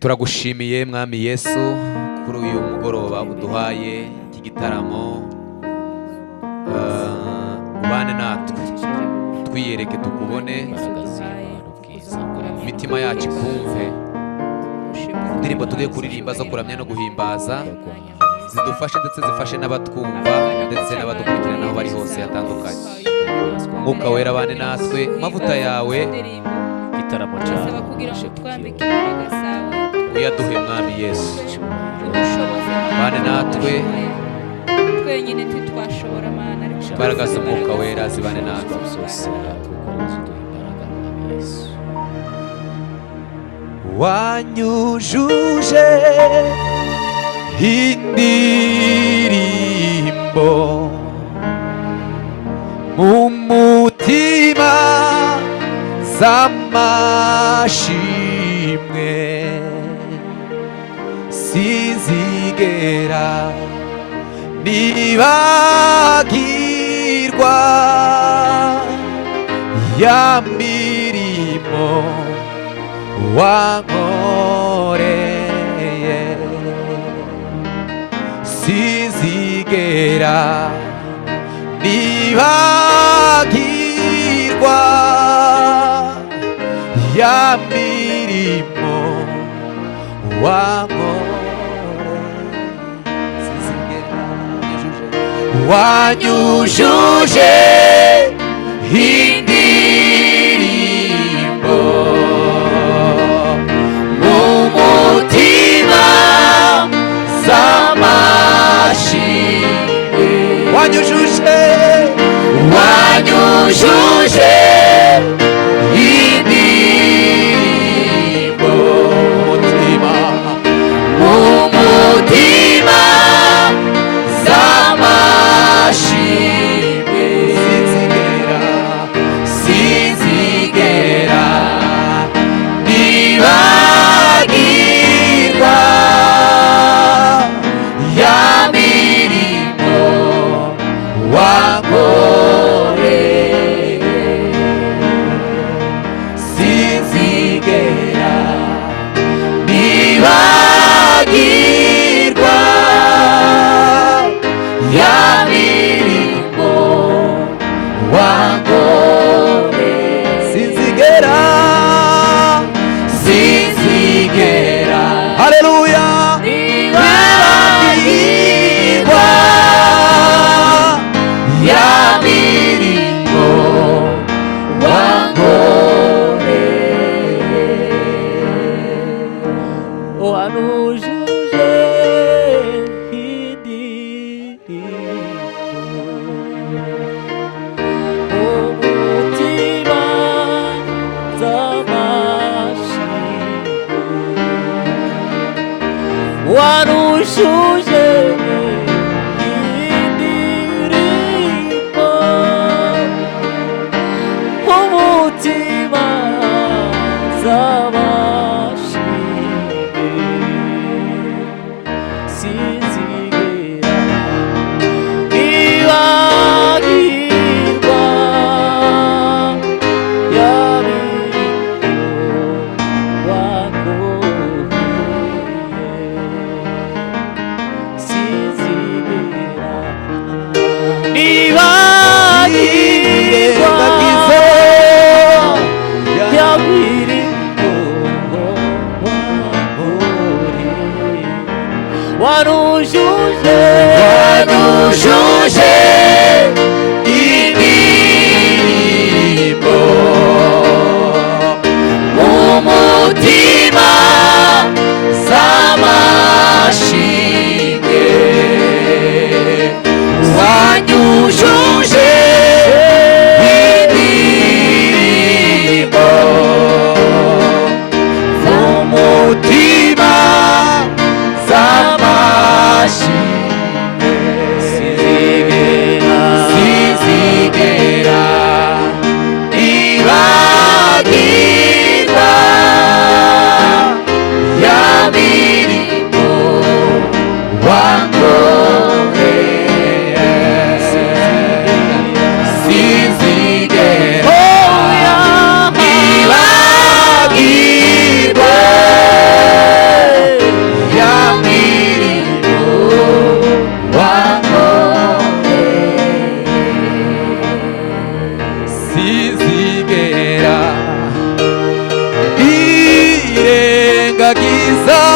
turagushimiye mwami Yesu kuri uyu mugoroba uduhaye iki gitaramo, ubane natwe twiyereke tukubone, imitima yacu ikumve, indirimbo tugiye kuririmba zo kuramya no guhimbaza zidufashe ndetse zifashe n'abatwumva ndetse n'abadukurikirana aho bari hose hatandukanye. Mwuka wera abane natwe, amavuta yawe igitaramo cyawe uyaduhe mwami Yesu, abane natwe, twenyine ntitwashobora mana, imbaraga z'umwuka wera zibane natwe. Wanyujuje indirimbo mu mutima z'amashimwe, sinzigera nibagirwa ya mirimo wankoreye, sinzigera nibagirwa ya mirimo wankoreye, wanyujuje indirimbo mu mutima z'amashimwe, wanyujuje indirimbo mu mutima z'amashimwe, sinzigera nibagirwa ya mirimo wankoreye, sinzigera nibagirwa ya mirimo wankoreye, sinzigera, haleluya, nibagirwa ya mirimo wankoreye. wanujuje indirimbo umutima z'amashimwe, wanujuje indirimbo umutima z'amashimwe, sinzigera nibagirwa ya mirimo wankoreye, sinzigera nibagirwa ya mirimo wankoreye, wanujuje indirimbo mu mutima z'amashimwe, wanyujuje indirimbo mu mutima z'amashimwe, twirengagiza